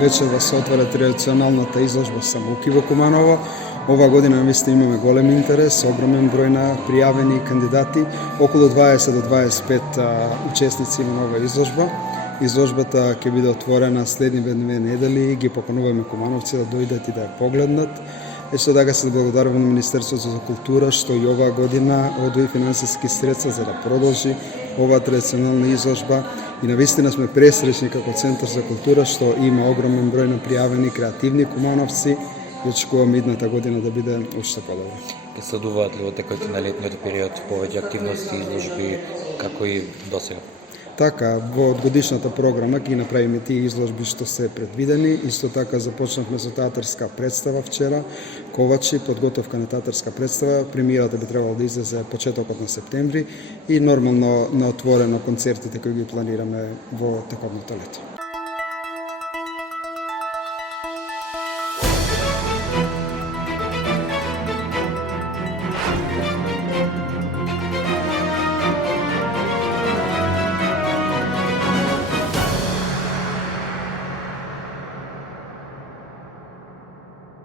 вечерва се отвара традиционалната изложба Самуки во Куманово. Ова година наистина имаме голем интерес, огромен број на пријавени кандидати, околу 20 до 25 учесници има нова изложба. Изложбата ќе биде отворена следниве две недели, ги покануваме кумановци да дојдат и да ја погледнат. Исто така се благодаруваме на Министерството за култура што и оваа година одвои финансиски средства за да продолжи оваа традиционална изложба и навистина сме пресречни како Центар за култура што има огромен број на пријавени креативни кумановци и очекуваме идната година да биде уште подобро. Ке следуваат ли во текот на летниот период повеќе активности, изложби како и досега? Така, во одгодишната програма ги направиме тие изложби што се предвидени. Исто така започнавме со театарска представа вчера, Ковачи, подготовка на театарска представа. Премиерата би требало да излезе почетокот на септември и нормално на отворено концертите кои ги планираме во тековното лето.